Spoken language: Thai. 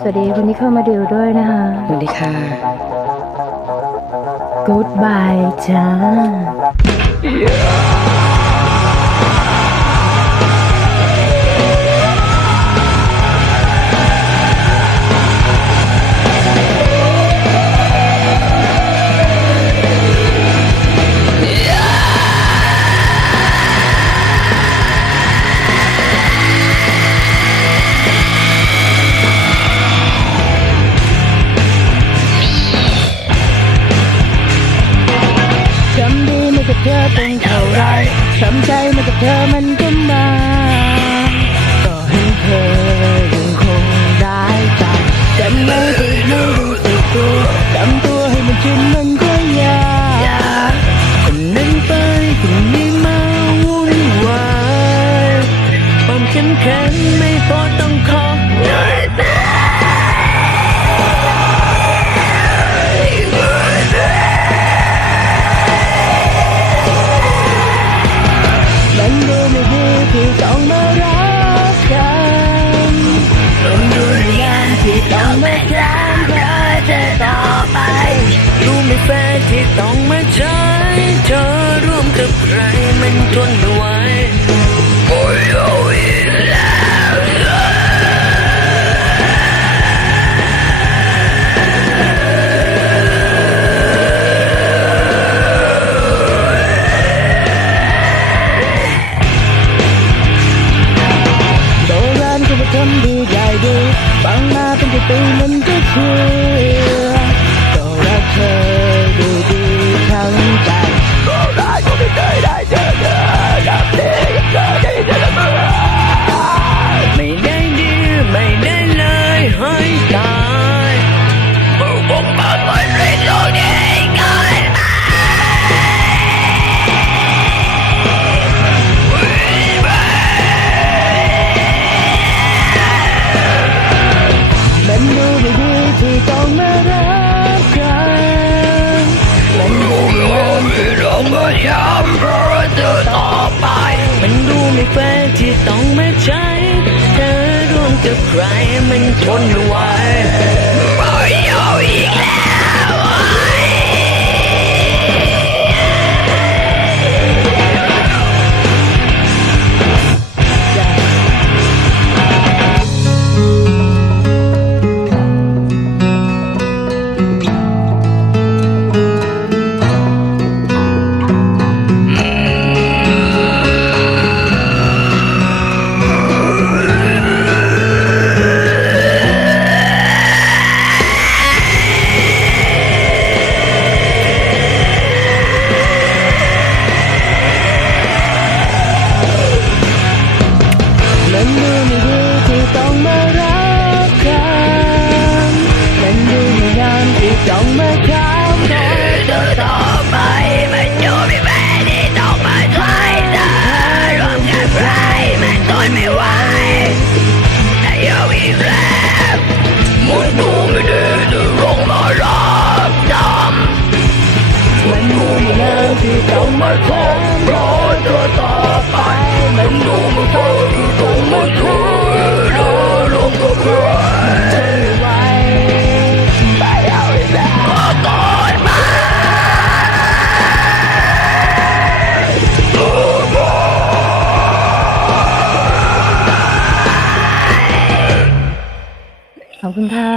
สวัสดีคนที่เข้ามาดูด้วยนะคะ สวัสดีค่ะ Goodbye จ้าท กับเธอเป็นเท่าไรทำใจมากับเธอมันก็มาก็ให้เธอยังคงได้ใจแต่ไม่ติดไม่รู้สึกตัวทำตัวให้มันชินมันก็ยากคนนั้นไปคนนี้ ต้องมาแค้นเธอจะต่อไป รู้ไม่แฟร์ที่ต้องมาใช้เธอร่วมกับใครมันทนไม่ไหว ราณก็มาทำดีได้ดีฟังมาเป็นกี่ปีมันก็เชื่อ ไม่แฟที่ต้องมาใช้ เธอร่วมกับใครมันทนไม่ไหวไม่เอาอีกแล้ว นดูไม่งามที่ต้องมาข้ามเธอจะต่อไปมันดูไม่ค่อยที่ต้องมาช่วยเธอลงกับใครเธอไม่ไหวไม่เอาอีกแล้วขอบคุณค่ะ